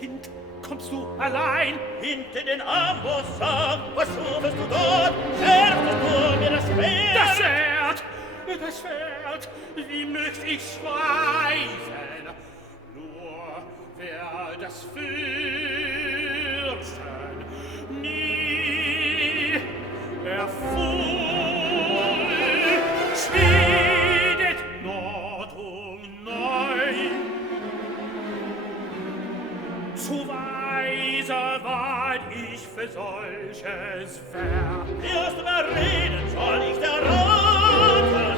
Kind, kommst du allein? Hinter den Amboss sag, was suchst du dort? Schärftest du mir das Schwert? Das Schwert! Das Schwert! Wie möcht ich schweifen? Nur wer das Fürsten nie erfuhr, schmiedet Nord um neu. Zu weiser ward ich für solches Werk. Wirst du mal reden, soll ich dir raten?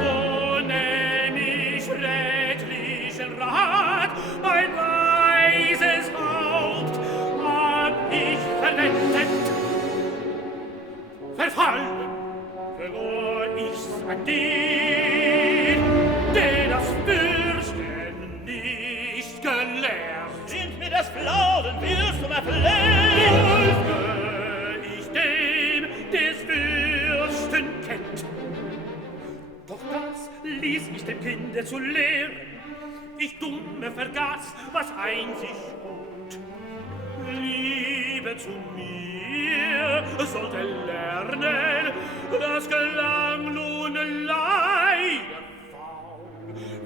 Wo nehm ich redlichen Rat? Mein weises Haupt hab ich verwendet. Verfallen verlor ich's an den, der das Fürchten nicht gelehrt. Sind mir das Plaudern, wirst du mal flehen? Wollte ich dem, des Fürsten kennt. Doch das ließ ich dem Kinde zu lehren. Ich dumme vergaß, was einzig gut. Liebe zu mir sollte lernen, das gelang nun leider faul.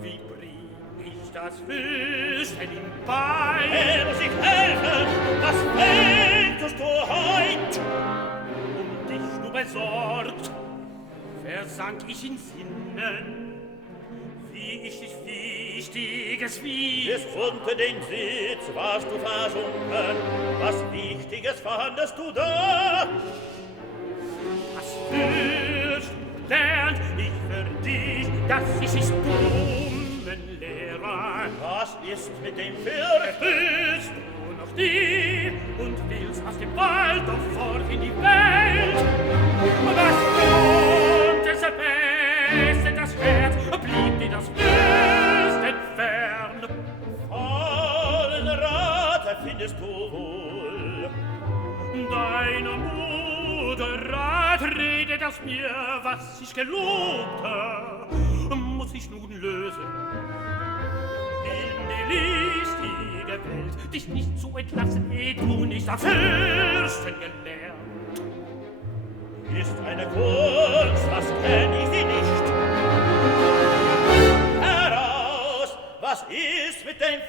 Wie bring ich das Fürsten ihm bei? Er muss ich helfen, was fängst du heut? Dich nur besorgt, versank ich in Sinnen, wie ich dich Wichtiges wie. Bis unter den Sitz warst du versunken, was Wichtiges fandest du da? Was fürchten lernt ich für dich, dass ich dich dummen Lehrer. Was ist mit dem Fürchten? Bist du noch die und willst aus dem Wald doch fort in die Welt? Was kommt es beste das Schwert, blieb dir das Fürsten fern? Vollen Rat findest du wohl. Deine Mutter Rat redet aus mir, was ich gelobte, muss ich nun lösen. In die listige Welt dich nicht zu entlassen, eh du nicht am Fürsten gelernt. Ist eine Kunst, was kenn ich sie nicht. Heraus, was ist mit dem